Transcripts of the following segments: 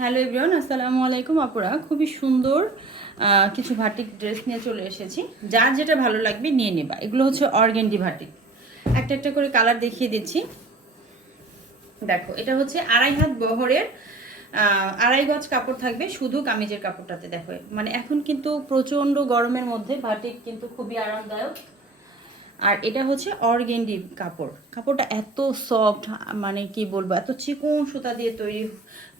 Hello everyone, আসসালামু আলাইকুম। আপুরা খুবই সুন্দর কিছু ভাটিক ড্রেস নিয়ে চলে এসেছি। যার যেটা ভালো লাগবে নিয়ে নেবা। এগুলো হচ্ছে অর্গেন্ডি ভাটিক। একটা একটা করে কালার দেখিয়ে দিচ্ছি। দেখো, এটা হচ্ছে 2.5 হাত বহরের 2.5 গজ কাপড় থাকবে শুধু কামিজের কাপড়টাতে। দেখো, মানে এখন কিন্তু প্রচণ্ড গরমের মধ্যে ভাটিক কিন্তু খুবই আরামদায়ক। আর এটা হচ্ছে অর্গেন্ডি কাপড়। কাপড়টা এত সফট, মানে কি বলবো, এত চিকন সুতা দিয়ে তৈরি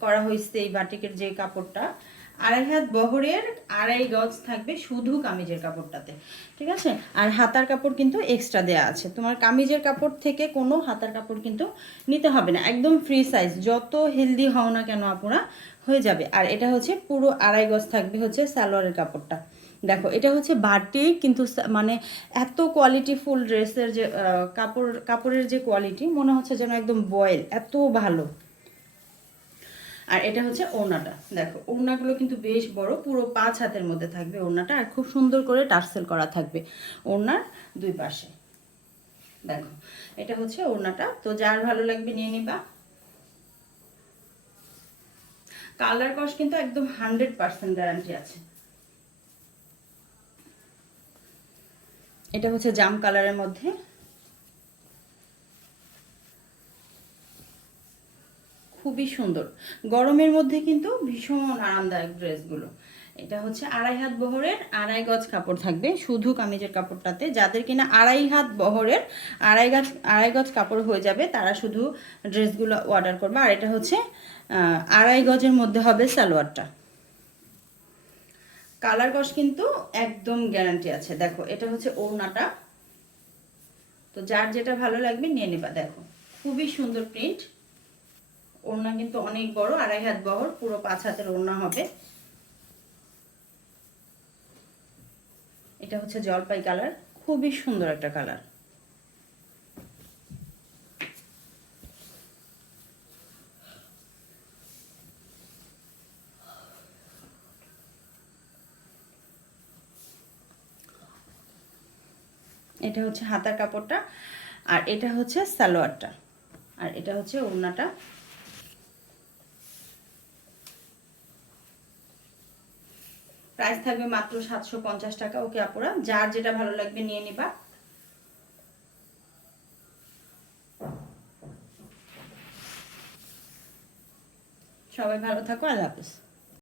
করা হয়েছে এই বাটিকের যে কাপড়টা। 2.5 হাত বহরের 2.5 গজ থাকবে শুধু কামিজের কাপড়টাতে, ঠিক আছে। আর হাতার কাপড় কিন্তু এক্সট্রা দেয়া আছে। তোমার কামিজের কাপড় থেকে কোনো হাতার কাপড় কিন্তু নিতে হবে না, একদম ফ্রি সাইজ। যত হেলদি হও না কেন আপনারা হয়ে যাবে। আর এটা হচ্ছে পুরো 2.5 গজ থাকবে হচ্ছে সালোয়ারের কাপড়টা। দেখো, এটা হচ্ছে বাটিক কিন্তু মানে এত কোয়ালিটিফুল ড্রেসের যে কাপড়ের যে কোয়ালিটি, মনে হচ্ছে যেন একদম বয়েল, এত ভালো। আর এটা হচ্ছে ওড়নাটা। দেখো, ওড়নাগুলো কিন্তু বেশ বড়, পুরো 5 হাতের মধ্যে থাকবে ওড়নাটা। আর খুব সুন্দর করে টার্সেল করা থাকবে ওড়নার দুই পাশে। দেখো, এটা হচ্ছে ওড়নাটা। তো যার ভালো লাগবে নিয়ে নিবা। কালার কস কিন্তু একদম 100% গ্যারান্টি আছে। এটা হচ্ছে জাম কালারের মধ্যে, খুবই সুন্দর। গরমের মধ্যে কিন্তু ভীষণ আরামদায়ক ড্রেসগুলো। এটা হচ্ছে 2.5 হাত বহরের 2.5 গজ কাপড় থাকবে শুধু কামিজের কাপড়টাতে। যাদের কিনা 2.5 হাত বহরের 2.5 গজ কাপড় হয়ে যাবে, তারা শুধু ড্রেসগুলো অর্ডার করবে। আর এটা হচ্ছে 2.5 গজের মধ্যে হবে সালোয়ারটা। কালার কস কিন্তু একদম গ্যারান্টি আছে। দেখো, এটা হচ্ছে ওড়নাটা। তো যার যেটা ভালো লাগবে নিয়ে নেবা। দেখো, খুবই সুন্দর প্রিন্ট। ওড়না কিন্তু অনেক বড়, 2.5 হাত বহর, পুরো 5 হাতের ওড়না হবে। এটা হচ্ছে জলপাই কালার, খুবই সুন্দর একটা কালার। এটা হচ্ছে হাতার কাপড়টা, আর এটা হচ্ছে সালোয়ারটা, আর এটা হচ্ছে ওড়নাটা। প্রাইস থাকবে মাত্র 750 টাকা। ওকে আপুরা, যার যেটা ভালো লাগবে নিয়ে নিবা। সবাই ভালো থাকো, আল্লাহ হাফেজ।